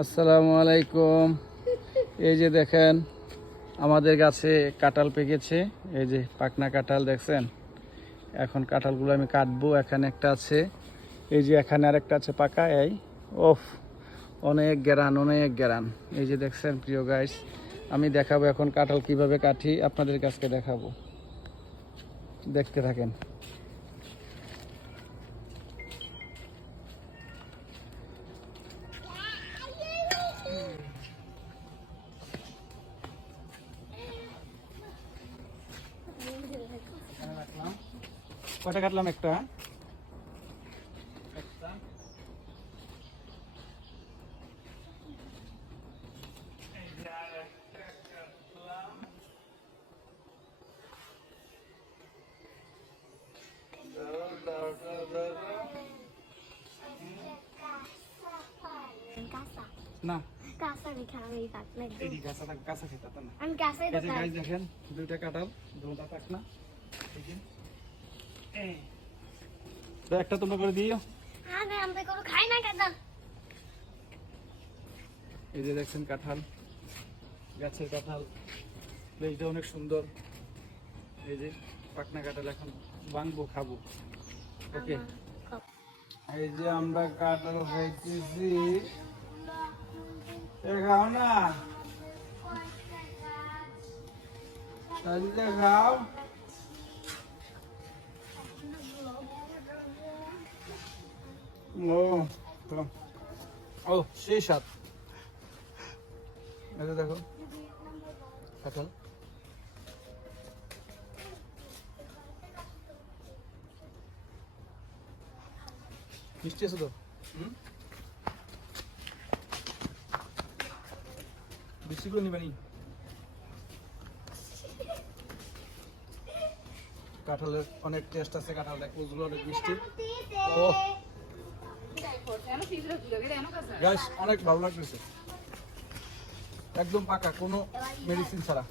আসসালামু আলাইকুম। এই যে দেখেন আমাদের গাছে কাঁঠাল পেকেছে, এই যে পাকনা কাঁঠাল দেখছেন। এখন কাঁঠালগুলো আমি কাটবো। এখানে একটা আছে, এই যে এখানে আরেকটা আছে পাকা। এই ওফ, অনেক গ্যারান অনেক গ্যারান। এই যে দেখছেন প্রিয় গাইস, আমি দেখাবো এখন কাঁঠাল কিভাবে কাটি, আপনাদের কাছকে দেখাবো, দেখতে থাকেন। কয়টা কাটলাম? একটা। না আমি কাঁচাই দেখেন দুইটা কাঁঠাল, দুটা পাকনা। একটা তোমরা করে দিও। আমরা কোনো খাই না কাঁঠাল। এই যে দেখছেন কাঁঠাল, গাছের কাঁঠাল, বেশটা অনেক সুন্দর। এই যে পাকনা কাঁঠাল এখন ভাঙবো, খাবো। ওকে, এই যে আমরা কাঁঠাল খাইতেছি, খাও না, খাও। ও ও সেই সাত। এটা দেখো কাঁঠাল, মিষ্টি আছে তো। বেশি করে নিবানি। কাঁঠালের অনেক টেস্ট আছে, কাঁঠাল কুচগুলো অনেক মিষ্টি। ও গাইস, অনেক ভালো লাগতেছে, একদম পাকা, কোনো মেডিসিন ছাড়া।